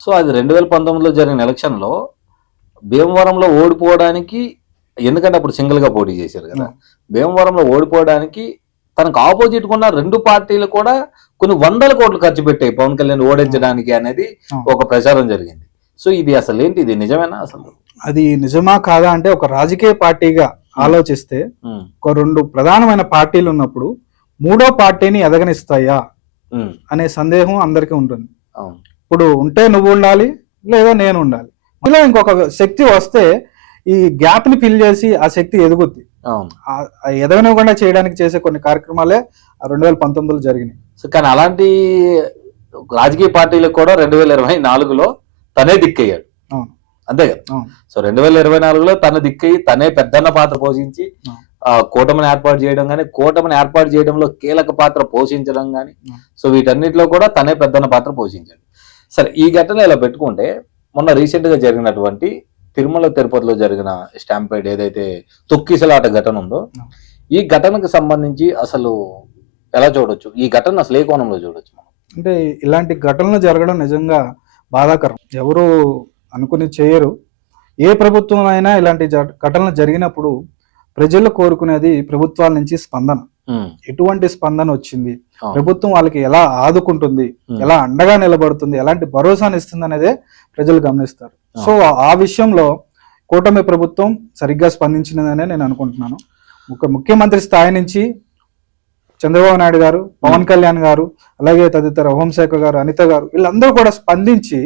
So అది రెండు వేల పంతొమ్మిదిలో జరిగిన ఎలక్షన్లో భీమవరంలో ఓడిపోవడానికి ఎందుకంటే అప్పుడు సింగిల్గా పోటీ చేశారు కదా. భీమవరంలో ఓడిపోవడానికి తనకు ఆపోజిట్ ఉన్న రెండు పార్టీలు కూడా కొన్ని వందల కోట్లు ఖర్చు పెట్టాయి పవన్ కళ్యాణ్ ఓడించడానికి అనేది. ఒక ప్రచారం జరిగింది. సో ఇది అసలు ఏంటి ఇది నిజమేనా అసలు? అది నిజమా కాదా అంటే ఒక రాజకీయ పార్టీగా ఆలోచిస్తే ఒక రెండు ప్రధానమైన పార్టీలు ఉన్నప్పుడు మూడో పార్టీని ఎదగనిస్తాయా అనే సందేహం అందరికీ ఉంటుంది. అవును. ఇప్పుడు ఉంటే నువ్వు ఉండాలి లేదా నేను ఉండాలి. ఇలా ఇంకొక శక్తి వస్తే ఈ గ్యాప్ని ఫిల్ చేసి ఆ శక్తి ఎదుగుద్ది. ఎదగనివ్వకుండా చేయడానికి చేసే కొన్ని కార్యక్రమాలే రెండు వేల పంతొమ్మిదిలో జరిగినాయి. సో కానీ అలాంటి రాజకీయ పార్టీలకు కూడా రెండు వేల ఇరవై నాలుగులో తనే దిక్కయ్యాడు. అంతే కదా. సో రెండు వేల ఇరవై నాలుగులో తన దిక్కయి తనే పెద్దన్న పాత్ర పోషించి కూటమిని ఏర్పాటు చేయడం కానీ కూటమిని ఏర్పాటు చేయడంలో కీలక పాత్ర పోషించడం కానీ. సో వీటన్నిటిలో కూడా తనే పెద్దన్న పాత్ర పోషించాడు. సరే ఈ ఘటన ఇలా పెట్టుకుంటే మొన్న రీసెంట్గా జరిగినటువంటి తిరుమల తిరుపతిలో జరిగిన స్టాంపేడ్ ఏదైతే తొక్కిసలాట ఘటన ఉందో. ఈ ఘటనకు సంబంధించి అసలు ఎలా చూడొచ్చు? ఈ ఘటన అసలు ఏ కోణంలో చూడొచ్చు మనం? అంటే ఇలాంటి ఘటనలు జరగడం నిజంగా బాధాకరం. ఎవరు అనుకుని చేయరు. ఏ ప్రభుత్వం అయినా ఇలాంటి ఘటనలు జరిగినప్పుడు ప్రజలు కోరుకునేది ప్రభుత్వాల నుంచి స్పందన. ఎటువంటి స్పందన వచ్చింది. ప్రభుత్వం వాళ్ళకి ఎలా ఆదుకుంటుంది ఎలా అండగా నిలబడుతుంది ఎలాంటి భరోసాని ఇస్తుంది అనేదే ప్రజలు గమనిస్తారు. సో ఆ విషయంలో కూటమి ప్రభుత్వం సరిగ్గా స్పందించినదనే నేను అనుకుంటున్నాను. ఒక ముఖ్యమంత్రి స్థాయి నుంచి చంద్రబాబు నాయుడు గారు పవన్ కళ్యాణ్ గారు అలాగే తదితర హోంశాఖ గారు అనిత గారు వీళ్ళందరూ కూడా స్పందించి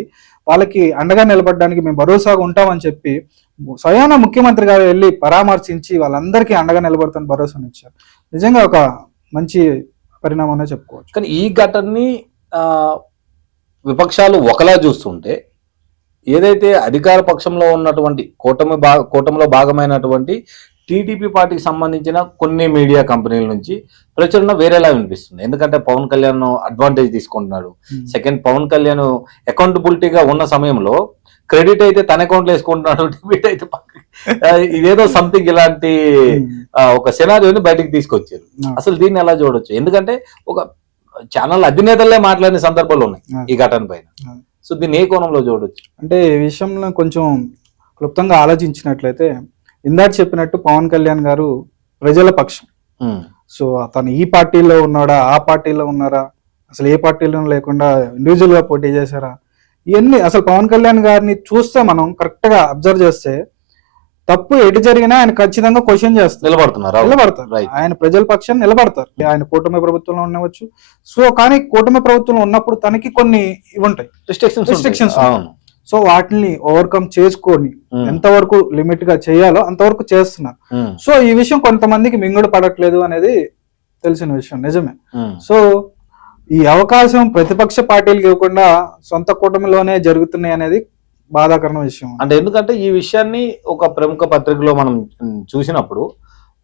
వాళ్ళకి అండగా నిలబడడానికి మేము భరోసాగా ఉంటామని చెప్పి స్వయాన ముఖ్యమంత్రి గారు వెళ్ళి పరామర్శించి వాళ్ళందరికీ అండగా నిలబడుతున్న భరోసాను ఇచ్చారు నిజంగా ఒక మంచి పరిణామం చెప్పుకోవచ్చు. కానీ ఈ ఘటనని విపక్షాలు ఒకలా చూస్తుంటే ఏదైతే అధికార పక్షంలో ఉన్నటువంటి కూటమి భా కూటమిలో భాగమైనటువంటి టీడీపీ పార్టీకి సంబంధించిన కొన్ని మీడియా కంపెనీల నుంచి ప్రచురణ వేరేలా వినిపిస్తుంది. ఎందుకంటే పవన్ కళ్యాణ్ అడ్వాంటేజ్ తీసుకుంటున్నాడు. సెకండ్ పవన్ కళ్యాణ్ అకౌంటబిలిటీగా ఉన్న సమయంలో క్రెడిట్ అయితే తన అకౌంట్లో వేసుకుంటున్నాడు డెబిట్ అయితే పక్క- ఇదేదో సంథింగ్ ఇలాంటి ఆ, ఒక సినారియోని బయటికి తీసుకొచ్చారు. అసలు దీన్ని ఎలా చూడొచ్చు? ఎందుకంటే ఒక ఛానల్ అధినేతలే మాట్లాడిన సందర్భాలు ఉన్నాయి. ఈ ఘటన పైన. సో దీన్ని ఏ కోణంలో చూడొచ్చు? అంటే ఈ విషయంలో కొంచెం క్లుప్తంగా ఆలోచించినట్లయితే ఇందాక చెప్పినట్టు పవన్ కళ్యాణ్ గారు ప్రజల పక్షం. ఉమ్, సో అతను ఈ పార్టీలో ఉన్నాడా ఆ పార్టీలో ఉన్నారా అసలు ఏ పార్టీలో లేకుండా ఇండివిజువల్గా పోటీ చేశారా ఇవన్నీ అసలు పవన్ కళ్యాణ్ గారిని చూస్తే మనం కరెక్ట్గా అబ్జర్వ్ చేస్తే తప్పు ఎటు జరిగినా ఆయన ఖచ్చితంగా క్వశ్చన్ చేస్తారు. నిలబడుతున్నారు. నిలబడతారు. ఆయన ప్రజల పక్షాన్ని నిలబడతారు. ఆయన కూటమి ప్రభుత్వంలో ఉండవచ్చు. సో కానీ కూటమి ప్రభుత్వంలో ఉన్నప్పుడు తనకి కొన్ని ఇవి ఉంటాయి. అవును. సో వాటిని ఓవర్కమ్ చేసుకొని ఉమ్, ఎంతవరకు లిమిట్గా చేయాలో అంతవరకు చేస్తున్నారు. ఉమ్, సో ఈ విషయం కొంతమందికి మింగుడు పడట్లేదు అనేది తెలిసిన విషయం. నిజమే. ఉమ్, సో ఈ అవకాశం ప్రతిపక్ష పార్టీలకు ఇవ్వకుండా సొంత కూటమిలోనే జరుగుతున్నాయి అనేది బాధాకరమైన విషయం అంటే ఎందుకంటే ఈ విషయాన్ని ఒక ప్రముఖ పత్రికలో మనం చూసినప్పుడు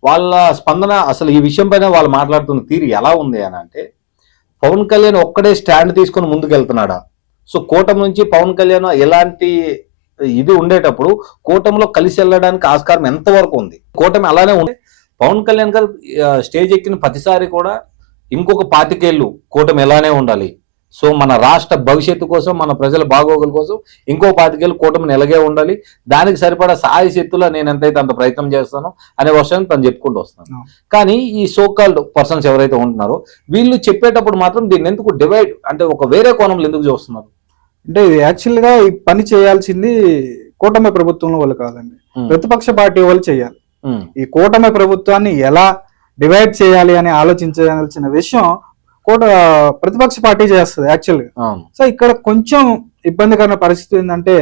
వాళ్ళ స్పందన అసలు ఈ విషయం పైన వాళ్ళు మాట్లాడుతున్న తీరు ఎలా ఉంది అని అంటే పవన్ కళ్యాణ్ ఒక్కడే స్టాండ్ తీసుకొని ముందుకెళ్తున్నాడా? సో కూటమి నుంచి పవన్ కళ్యాణ్ ఎలాంటి ఇది ఉండేటప్పుడు కూటమిలో కలిసి వెళ్ళడానికి ఆస్కారం ఎంతవరకు ఉంది? కూటమి అలానే ఉంది పవన్ కళ్యాణ్ గారు స్టేజ్ ఎక్కిన ప్రతిసారి కూడా ఇంకొక పాతికేళ్ళు కూటమి ఎలానే ఉండాలి. సో మన రాష్ట్ర భవిష్యత్తు కోసం మన ప్రజల బాగోగుల కోసం ఇంకో పాతికేళ్ళు కూటమిని ఎలాగే ఉండాలి దానికి సరిపడా సాయి శక్తుల్లో నేను ఎంతైతే అంత ప్రయత్నం చేస్తానో అనే విషయాన్ని తను చెప్పుకుంటూ వస్తాను. కానీ ఈ సోకాల్డ్ పర్సన్స్ ఎవరైతే ఉంటున్నారో వీళ్ళు చెప్పేటప్పుడు మాత్రం దీన్ని ఎందుకు డివైడ్ అంటే ఒక వేరే కోణంలో ఎందుకు చూస్తున్నారు? అంటే ఇది యాక్చువల్గా ఈ పని చేయాల్సింది కూటమి ప్రభుత్వంలో వాళ్ళు కాదండి. ప్రతిపక్ష పార్టీ వాళ్ళు చేయాలి. ఈ కూటమి ప్రభుత్వాన్ని ఎలా డివైడ్ చేయాలి అని ఆలోచించాల్సిన విషయం కూట ప్రతిపక్ష పార్టీ చేస్తుంది యాక్చువల్గా అవును. సో ఇక్కడ కొంచెం ఇబ్బందికరమైన పరిస్థితి ఏంటంటే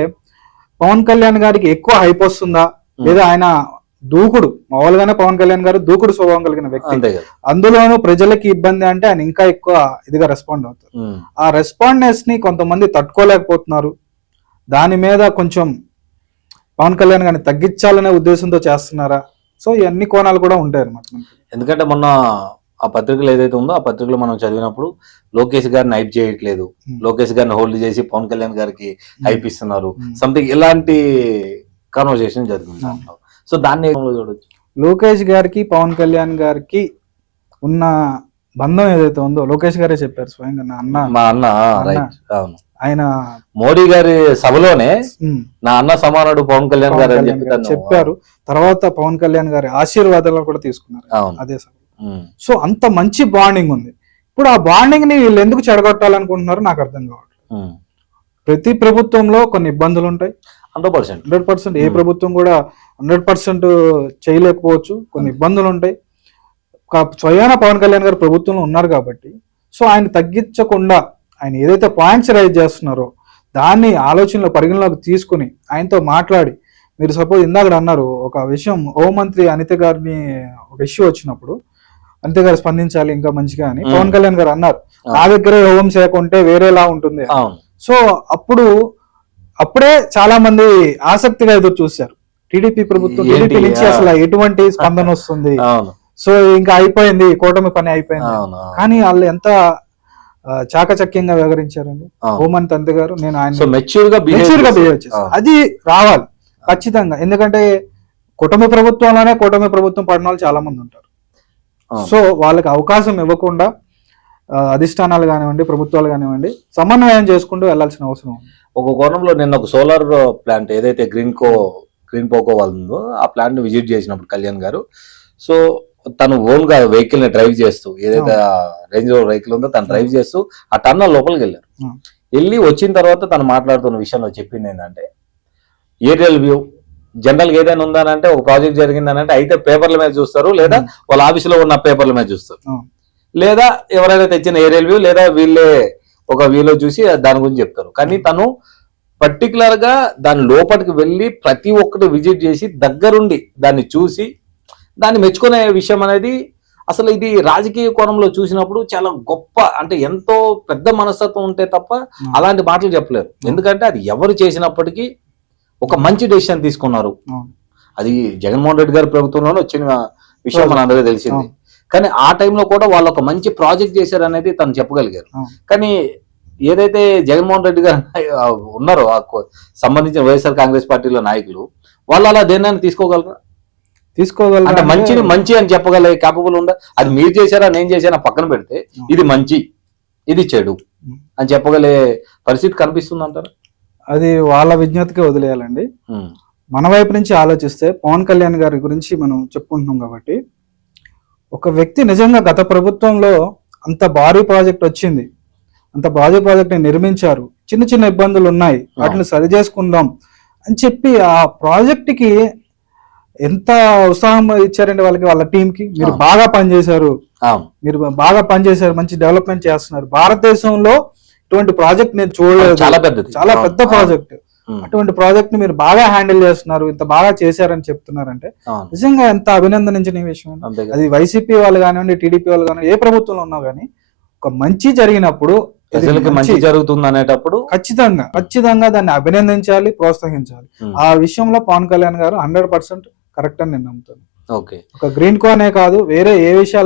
పవన్ కళ్యాణ్ గారికి ఎక్కువ హైప్ వస్తుందా? లేదా ఆయన దూకుడు మామూలుగానే పవన్ కళ్యాణ్ గారు దూకుడు స్వభావం కలిగిన వ్యక్తి. అందులోనూ ప్రజలకి ఇబ్బంది అంటే ఆయన ఇంకా ఎక్కువ ఇదిగా రెస్పాండ్ అవుతారు. ఆ రెస్పాండెన్స్ని కొంతమంది తట్టుకోలేకపోతున్నారు. దాని మీద కొంచెం పవన్ కళ్యాణ్ గారిని తగ్గించాలనే ఉద్దేశంతో చేస్తున్నారా? సో ఈ అన్ని కోణాలు కూడా ఉంటాయి అనమాట ఎందుకంటే మొన్న ఆ పత్రికలు ఏదైతే ఉందో ఆ పత్రికలో మనం చదివినప్పుడు లోకేష్ గారిని హైప్ చేయట్లేదు. Hmm. లోకేష్ గారిని హోల్డ్ చేసి పవన్ కళ్యాణ్ గారికి హైప్ ఇస్తున్నారు. Hmm. సంథింగ్ ఇలాంటి కాన్వర్సేషన్ జరిగింది Hmm. దాంట్లో. సో దాన్ని చూడొచ్చు? లోకేష్ గారికి పవన్ కళ్యాణ్ గారికి ఉన్న బంధం ఏదైతే ఉందో లోకేష్ గారే చెప్పారు స్వయంగా నా అన్న. మా అన్న. రైట్ అవును. ఆయన మోడీ గారి సభలోనే నా అన్న సమానుడు పవన్ కళ్యాణ్ గారు చెప్పారు. తర్వాత పవన్ కళ్యాణ్ గారి ఆశీర్వాదాలు కూడా తీసుకున్నారు. అవును. అదే సభ. సో అంత మంచి బాండింగ్ ఉంది. ఇప్పుడు ఆ బాండింగ్ని వీళ్ళు ఎందుకు చెడగొట్టాలనుకుంటున్నారో నాకు అర్థం కావట్లేదు. ఉమ్. ప్రతి ప్రభుత్వంలో కొన్ని ఇబ్బందులు ఉంటాయి. హండ్రెడ్ పర్సెంట్ హండ్రెడ్ పర్సెంట్ ఏ Hmm. ప్రభుత్వం కూడా హండ్రెడ్ పర్సెంట్ చేయలేకపోవచ్చు. కొన్ని ఇబ్బందులు ఉంటాయి. స్వయాన పవన్ కళ్యాణ్ గారు ప్రభుత్వంలో ఉన్నారు కాబట్టి సో ఆయన తగ్గించకుండా ఆయన ఏదైతే పాయింట్స్ రైజ్ చేస్తున్నారో దాన్ని ఆలోచనలో పరిగణలోకి తీసుకుని ఆయనతో మాట్లాడి మీరు సపోజ్ ఇందాక అన్నారు ఒక విషయం హోంమంత్రి అనిత గారిని ఒక ఇష్యూ వచ్చినప్పుడు అనిత గారు స్పందించాలి ఇంకా మంచిగా అని. పవన్ కళ్యాణ్ గారు అన్నారు. నా దగ్గర హోంశాఖ ఉంటే వేరేలా ఉంటుంది సో అప్పుడు అప్పుడే చాలా మంది ఆసక్తిగా ఎదురు చూశారు టీడీపీ ప్రభుత్వం? టీడీపీ నుంచి. అసలు ఎటువంటి స్పందన వస్తుంది సో ఇంకా అయిపోయింది కూటమి పని అయిపోయింది. కానీ వాళ్ళు ఎంత చాకచక్యంగా వ్యవహరించారండి. హోమంత్ అంతే గారు నేను ఆయన మెచ్యూర్గా బిహేవ్ అది రావాలి ఖచ్చితంగా ఎందుకంటే కుటుంబ ప్రభుత్వంలోనే కూటమి ప్రభుత్వం పడిన వాళ్ళు చాలా మంది ఉంటారు. సో వాళ్ళకి అవకాశం ఇవ్వకుండా అధిష్టానాలు కానివ్వండి ప్రభుత్వాలు కానివ్వండి సమన్వయం చేసుకుంటూ వెళ్ళాల్సిన అవసరం ఒక కోణంలో నిన్న ఒక సోలార్ ప్లాంట్ ఏదైతే గ్రీన్ కో గ్రీన్ పోకో వాళ్ళు ఉందో ఆ ప్లాంట్ని విజిట్ చేసినప్పుడు కళ్యాణ్ గారు. సో తను ఓన్గా వెహికల్ని డ్రైవ్ చేస్తూ ఏదైతే రేంజ్ రోవర్ వెహికల్ ఉందో తను డ్రైవ్ చేస్తూ ఆ టన్నల్ లోపలికి వెళ్ళారు. వెళ్ళి వచ్చిన తర్వాత తను మాట్లాడుతున్న విషయంలో చెప్పింది ఏంటంటే ఏరియల్ వ్యూ జనరల్గా ఏదైనా ఉందనంటే ఒక ప్రాజెక్ట్ జరిగిందనంటే అయితే పేపర్ల మీద చూస్తారు లేదా వాళ్ళ ఆఫీసులో ఉన్న పేపర్ల మీద చూస్తారు. లేదా ఎవరైనా తెచ్చిన ఏరియల్ వ్యూ లేదా వీళ్ళే ఒక వ్యూలో చూసి దాని గురించి చెప్తారు. కానీ తను పర్టికులర్గా దాని లోపలికి వెళ్ళి ప్రతి ఒక్కటి విజిట్ చేసి దగ్గరుండి దాన్ని చూసి దాన్ని మెచ్చుకునే విషయం అనేది అసలు ఇది రాజకీయ కోణంలో చూసినప్పుడు చాలా గొప్ప అంటే ఎంతో పెద్ద మనస్తత్వం ఉంటే తప్ప అలాంటి మాటలు చెప్పలేరు. ఎందుకంటే అది ఎవరు చేసినప్పటికీ ఒక మంచి డెసిషన్ తీసుకున్నారు అవును. అది జగన్మోహన్ రెడ్డి గారి ప్రభుత్వంలోనే వచ్చిన విషయం మన అందరికీ తెలిసింది. కానీ ఆ టైంలో కూడా వాళ్ళు ఒక మంచి ప్రాజెక్ట్ చేశారు అనేది తను చెప్పగలిగారు. కానీ ఏదైతే జగన్మోహన్ రెడ్డి గారు ఉన్నారో సంబంధించిన వైఎస్ఆర్ కాంగ్రెస్ పార్టీలో నాయకులు వాళ్ళు అలా దేన్ని తీసుకోగలరా అంటే తీసుకోగలరా మంచిని మంచి అని చెప్పగల కేపబుల్ ఉందా అది మీరు చేశారా నేను చేశానా పక్కన పెడితే. ఇది మంచి ఇది చెడు. అని చెప్పగలే పరిస్థితి కనిపిస్తుంది అంటారా అది వాళ్ళ విజ్ఞతకే వదిలేయాలండి. మన వైపు నుంచి ఆలోచిస్తే పవన్ కళ్యాణ్ గారి గురించి మనం చెప్పుకుంటున్నాం కాబట్టి ఒక వ్యక్తి నిజంగా గత ప్రభుత్వంలో అంత భారీ ప్రాజెక్ట్ వచ్చింది. అంత భారీ ప్రాజెక్ట్ని నిర్మించారు. చిన్న చిన్న ఇబ్బందులు ఉన్నాయి. వాటిని సరి చేసుకుందాం అని చెప్పి ఆ ప్రాజెక్ట్కి ఎంత ఉత్సాహం ఇచ్చారండి వాళ్ళకి వాళ్ళ టీం కి మీరు. బాగా పనిచేశారు. మీరు బాగా పనిచేశారు. మంచి డెవలప్మెంట్ చేస్తున్నారు. భారతదేశంలో ఇటువంటి ప్రాజెక్ట్ నేను చూడలేదు. చాలా పెద్దది. చాలా పెద్ద ప్రాజెక్ట్. అటువంటి ప్రాజెక్ట్ని మీరు బాగా హ్యాండిల్ చేస్తున్నారు ఇంత బాగా చేశారని చెప్తున్నారంటే. నిజంగా ఎంత అభినందనించిన విషయం. అది వైసీపీ వాళ్ళు కానివ్వండి టీడీపీ వాళ్ళు కానివ్వండి ఏ ప్రభుత్వంలో ఉన్నా కానీ ఒక మంచి జరిగినప్పుడు ప్రజలకి మంచి జరుగుతుంది అనేటప్పుడు ఖచ్చితంగా ఖచ్చితంగా దాన్ని అభినందించాలి ప్రోత్సహించాలి. ఆ విషయంలో పవన్ కళ్యాణ్ గారు హండ్రెడ్ పర్సెంట్ కరెక్ట్ అని నేను నమ్ముతాను ఓకే. ఒక గ్రీన్ కోనే కాదు వేరే ఏ విషయాలు